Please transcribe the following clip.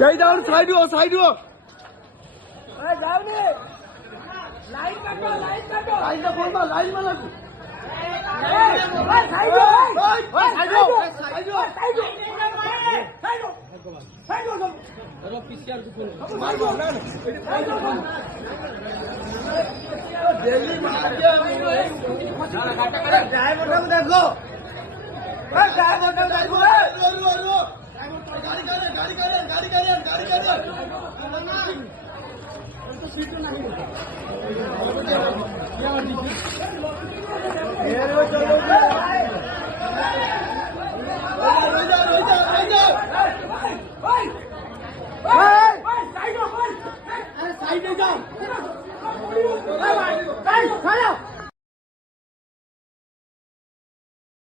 कहीं जाओ साइड हो साइड हो जाओ ने लाइन काटो लाइन तो बोल मा लाइन में लगू साइड हो साइड हो साइड हो साइड हो अरे पीसीआर को बोल दिल्ली मार के ड्राइवर को देखो ड्राइवर को देखो गाड़ी सीट नहीं